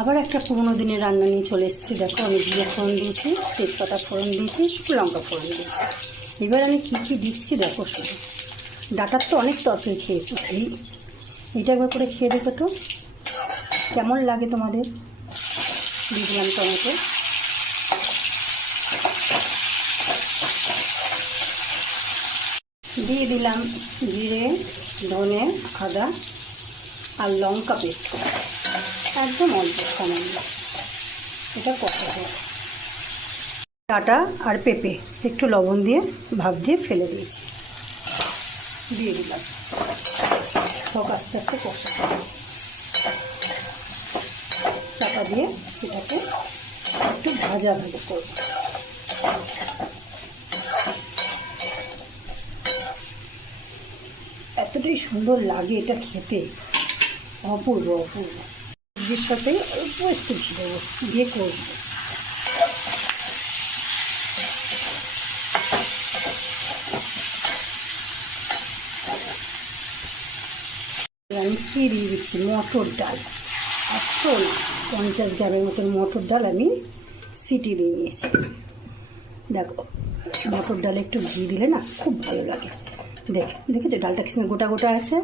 আবার একটা পুরোনো দিনের রান্না নিয়ে চলে এসেছি। দেখো আমি জিরা ফোড়ন দিয়েছি, তেজপাতা ফোড়ন দিয়েছি, শুকনো লঙ্কা ফোড়ন দিয়েছি। এবার আমি কী দিচ্ছি দেখো শুধু। ডাটার তো অনেক তরকারি খেয়েছো, এইটা একবার করে খেয়ে দেখো তো কেমন লাগে তোমাদের। দিয়ে দিলাম টমেটো, দিয়ে দিলাম জিরে, ধনে, আদা আর লঙ্কা পেস্ট করা, একদম অল্প সামান্য। এটা কষাবো। ডাটা আর পেঁপে একটু লবণ দিয়ে ভাপ দিয়ে ফেলে দিয়েছি, দিয়ে দিলাম। সব আস্তে আস্তে কষাবো, চাপা দিয়ে এটাকে একটু ভাজা ভাজা করব। এতটাই সুন্দর লাগে এটা খেতে, অপূর্ব অপূর্ব। সবজির সাথে অল্প একটু ঘি দেবো, দিয়ে করবো। আমি কি দিয়ে দিচ্ছি, মটর ডাল, 150 গ্রামের মতন মটর ডাল আমি সিটি দিয়ে নিয়েছি। দেখো মটর ডালে একটু ঘি দিলে না খুব ভালো লাগে। দেখেছো ডালটা কি গোটা গোটা আছে,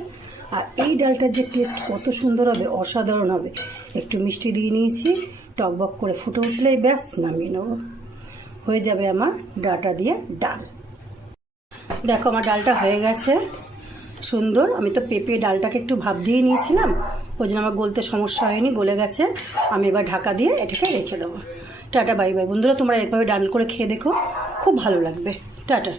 আর এই ডালটার যে টেস্ট কত সুন্দর হবে, অসাধারণ হবে। একটু মিষ্টি দিয়ে নিয়েছি, টকবক করে ফুটে উঠলেই ব্যাস নামিয়ে নেবো, হয়ে যাবে আমার ডাটা দিয়ে ডাল। দেখো আমার ডালটা হয়ে গেছে সুন্দর। আমি তো পেঁপে ডালটাকে একটু ভাপ দিয়ে নিয়েছিলাম, ওই জন্য আমার গলতে সমস্যা হয়নি, গলে গেছে। আমি এবার ঢাকা দিয়ে এটাকে রেখে দেবো। টাটা বাই বাই বন্ধুরা, তোমরা এভাবে ডাল করে খেয়ে দেখো, খুব ভালো লাগবে। টাটা।